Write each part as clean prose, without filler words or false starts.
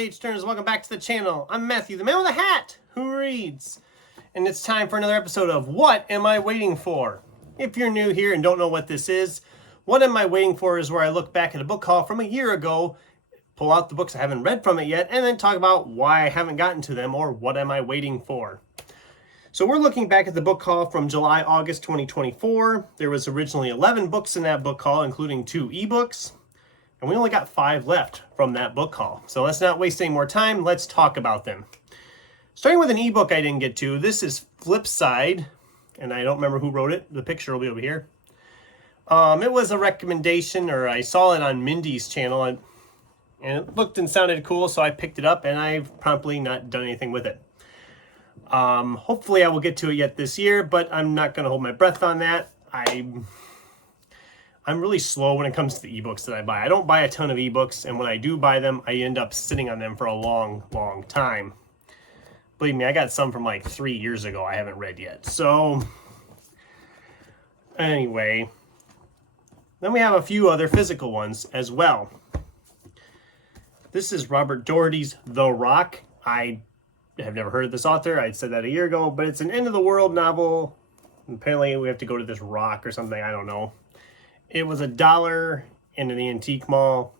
page turners, welcome back to the channel. I'm Matthew, the man with a hat who reads. And it's time for another episode of What Am I Waiting For? If you're new here and don't know what this is, What Am I Waiting For is where I look back at a book haul from a year ago, pull out the books I haven't read from it yet, and then talk about why I haven't gotten to them or what am I waiting for. So we're looking back at the book haul from July, August 2024. There was originally 11 books in that book haul, including 2 ebooks. And we only got 5 left from that book haul. So let's not waste any more time. Let's talk about them. Starting with an ebook I didn't get to. This is Flipside, and I don't remember who wrote it. The picture will be over here. It was a recommendation, or I saw it on Mindy's channel, and it looked and sounded cool, so I picked it up, and I've promptly not done anything with it. Hopefully I will get to it yet this year, but I'm not going to hold my breath on that. I'm really slow when it comes to the ebooks that I buy. I don't buy a ton of ebooks, and when I do buy them, I end up sitting on them for a long, long time. Believe me, I got some from like 3 years ago I haven't read yet. So, anyway, then we have a few other physical ones as well. This is Robert Doherty's The Rock. I have never heard of this author. I said that a year ago, but it's an end-of-the-world novel. Apparently, we have to go to this rock or something. I don't know. It was $1 in the antique mall.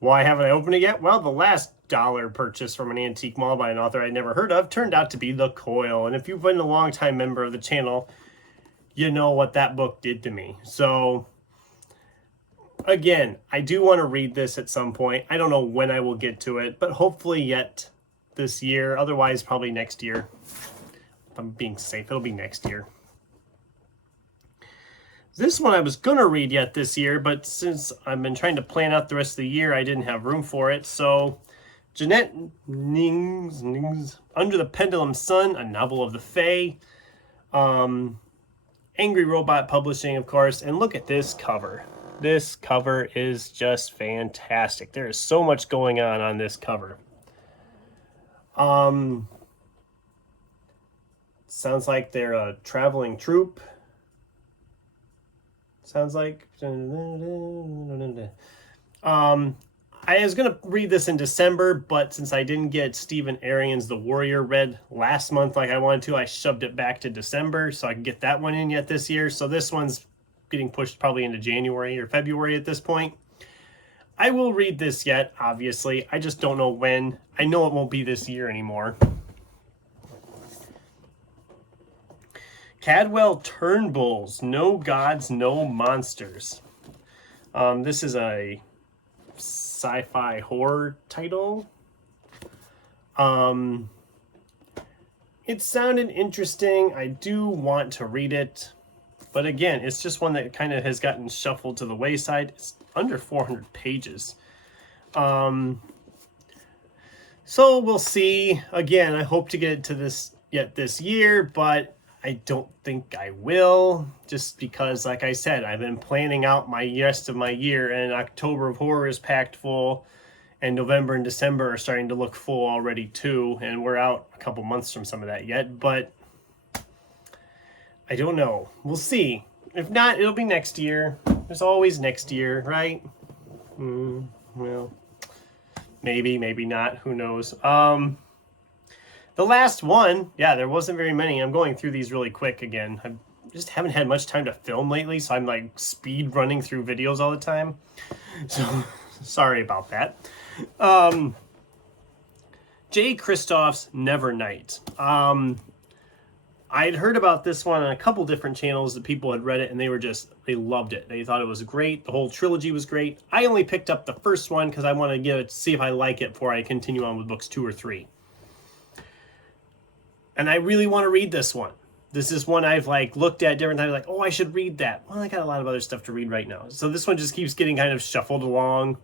Why haven't I opened it yet? Well, the last dollar purchase from an antique mall by an author I'd never heard of turned out to be The Coil. And if you've been a long-time member of the channel, you know what that book did to me. So, again, I do want to read this at some point. I don't know when I will get to it, but hopefully yet this year. Otherwise, probably next year. If I'm being safe, it'll be next year. This one I was going to read yet this year, but since I've been trying to plan out the rest of the year, I didn't have room for it. So, Jeanette Ning's Under the Pendulum Sun, a novel of the Fae. Angry Robot Publishing, of course. And look at this cover. This cover is just fantastic. There is so much going on this cover. Sounds like they're a traveling troupe. Sounds like. I was going to read this in December, but since I didn't get Stephen Arian's The Warrior read last month like I wanted to, I shoved it back to December so I can get that one in yet this year. So this one's getting pushed probably into January or February at this point. I will read this yet, obviously. I just don't know when. I know it won't be this year anymore. Cadwell Turnbull's No Gods, No Monsters. This is a sci-fi horror title. It sounded interesting. I do want to read it. But again, it's just one that kind of has gotten shuffled to the wayside. It's under 400 pages. So we'll see. Again, I hope to get it to this yet this year, but I don't think I will, just because, like I said, I've been planning out my rest of my year, and October of Horror is packed full, and November and December are starting to look full already too, and we're out a couple months from some of that yet, but I don't know. We'll see. If not, it'll be next year. There's always next year, right? Well, maybe, maybe not. Who knows? The last one, yeah, there wasn't very many. I'm going through these really quick again. I just haven't had much time to film lately, so I'm like speed running through videos all the time. So, sorry about that. Jay Kristoff's Nevernight. I'd heard about this one on a couple different channels that people had read it, and they loved it. They thought it was great. The whole trilogy was great. I only picked up the first one because I want to see if I like it before I continue on with books 2 or 3. And I really want to read this one. This is one I've like looked at different times, like, oh, I should read that. Well, I got a lot of other stuff to read right now. So this one just keeps getting kind of shuffled along.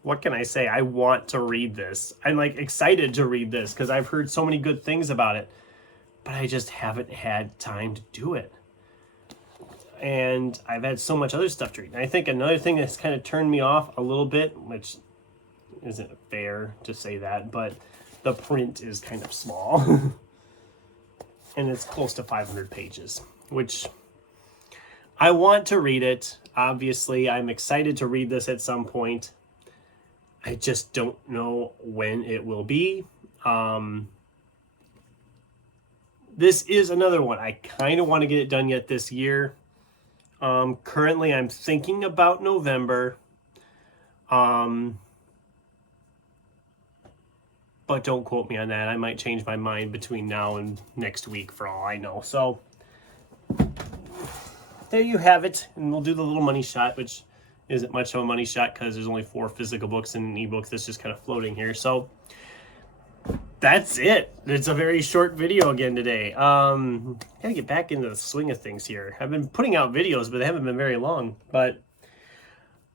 What can I say? I want to read this. I'm like excited to read this because I've heard so many good things about it, but I just haven't had time to do it. And I've had so much other stuff to read. And I think another thing that's kind of turned me off a little bit, which isn't fair to say that, but the print is kind of small. And it's close to 500 pages, which I want to read it. Obviously, I'm excited to read this at some point. I just don't know when it will be. This is another one. I kind of want to get it done yet this year. Currently, I'm thinking about November. But don't quote me on that. I might change my mind between now and next week for all I know. So there you have it. And we'll do the little money shot, which isn't much of a money shot because there's only 4 physical books and an ebook that's just kind of floating here. So that's it. It's a very short video again today. Gotta get back into the swing of things here. I've been putting out videos, but they haven't been very long. But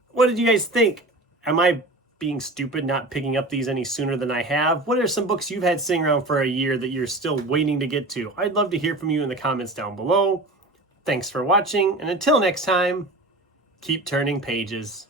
what did you guys think? Am I being stupid not picking up these any sooner than I have? What are some books you've had sitting around for a year that you're still waiting to get to? I'd love to hear from you in the comments down below. Thanks for watching, and until next time, keep turning pages.